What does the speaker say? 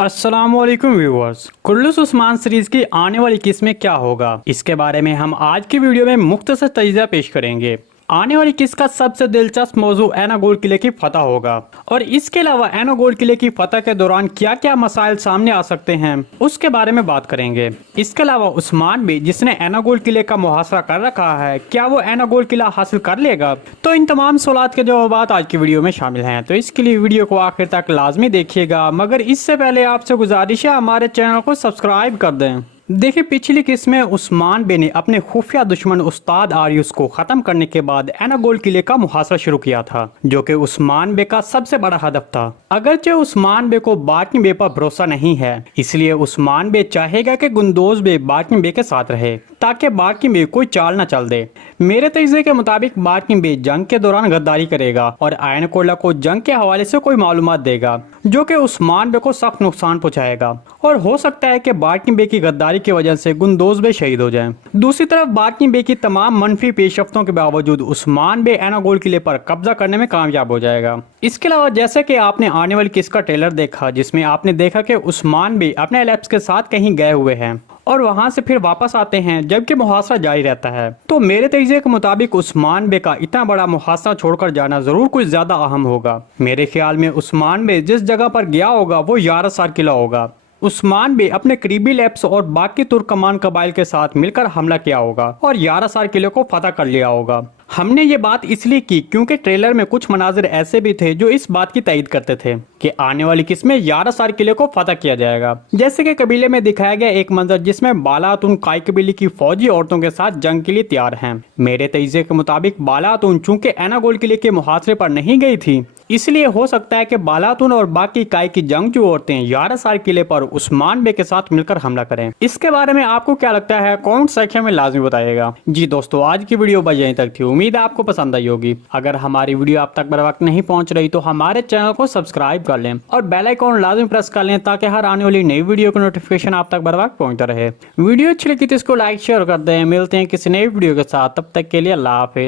अस्सलामुअलैकुम viewers. कुल्लूस Usman series की आने वाली किस्त में क्या होगा, इसके बारे में हम आज की वीडियो में मुख्तसर तजिया पेश करेंगे। आने वाली किस्त का सबसे दिलचस्प मौजू एनागोल किले की फतह होगा और इसके अलावा एनागोल किले की फतह के दौरान क्या क्या मसाइल सामने आ सकते हैं उसके बारे में बात करेंगे। इसके अलावा उस्मान भी जिसने एनागोल किले का मुहासरा कर रखा है, क्या वो एनागोल किला हासिल कर लेगा? तो इन तमाम सवालात के जवाब आज की वीडियो में शामिल हैं, तो इसके लिए वीडियो को आखिर तक लाजमी देखिएगा। मगर इससे पहले आपसे गुजारिश है हमारे चैनल को सब्सक्राइब कर दें। देखिए, पिछली किस्त में उस्मान बे ने अपने खुफिया दुश्मन उस्ताद आरियुस को खत्म करने के बाद एनागोल किले का मुहासरा शुरू किया था, जो कि उस्मान बे का सबसे बड़ा हदफ था। अगरचे उस्मान बे को बाटनी बे पर भरोसा नहीं है, इसलिए उस्मान बे चाहेगा कि गुंदोज बे बाटनी बे के साथ रहे ताकि बाटनी बे कोई चाल न चल दे। मेरे तजज़िये के मुताबिक बाटनी बे जंग के दौरान गद्दारी करेगा और आयनकोला को जंग के हवाले से कोई मालूमात देगा, जो कि उस्मान बे को सख्त नुकसान पहुंचाएगा और हो सकता है कि बाटनी बे की गद्दारी की वजह से गुंदोज बे शहीद हो जाएं। दूसरी तरफ बाटनी बे की तमाम मनफी पेशरफ्तों के बावजूद उस्मान बे एनागोल किले पर कब्जा करने में कामयाब हो जाएगा। इसके अलावा जैसे कि आपने आने वाली किस्त का ट्रेलर देखा, जिसमें आपने देखा कि उस्मान बे अपने एलेप्स के साथ कहीं गए हुए हैं और वहां से फिर वापस आते हैं जबकि मुहासरा जारी रहता है, तो मेरे तजज़िये के मुताबिक उस्मान बे का इतना बड़ा मुहासरा छोड़कर जाना जरूर कुछ ज्यादा अहम होगा। मेरे ख्याल में उस्मान बे जिस जगह पर गया होगा वो यारसार किला होगा। उस्मान बे अपने करीबी लैप्स और बाकी तुर्कमान कबाइल के साथ मिलकर हमला किया होगा और यारसार किले को फतह कर लिया होगा। हमने ये बात इसलिए की क्योंकि ट्रेलर में कुछ मनाजिर ऐसे भी थे जो इस बात की तायद करते थे कि आने वाली किस्त में यारसार किले को फतह किया जाएगा। जैसे कि कबीले में दिखाया गया एक मंजर जिसमें बालातुन काई कबीले की फौजी औरतों के साथ जंग के लिए तैयार हैं। मेरे तजज़िये के मुताबिक बालातुन चूंकि एनागोल किले के मुहासरे पर नहीं गई थी, इसलिए हो सकता है कि बालातुन और बाकी काई की जंगजू औरतें यारसार किले पर उस्मान बे के साथ मिलकर हमला करें। इसके बारे में आपको क्या लगता है, कमेंट सेक्शन में लाजमी बताइएगा। जी दोस्तों, आज की वीडियो बस यहीं तक थी। उम्मीद है आपको पसंद आई होगी। अगर हमारी वीडियो आप तक बर वक्त नहीं पहुंच रही तो हमारे चैनल को सब्सक्राइब कर लें और बेल आइकॉन लाजमी प्रेस कर लें ताकि हर आने वाली नई वीडियो का नोटिफिकेशन आप तक बर वक्त पहुंचता रहे। वीडियो अच्छी लगी तो इसको लाइक शेयर कर दें। मिलते हैं किसी नई वीडियो के साथ, तब तक के लिए अल्लाह हाफिज।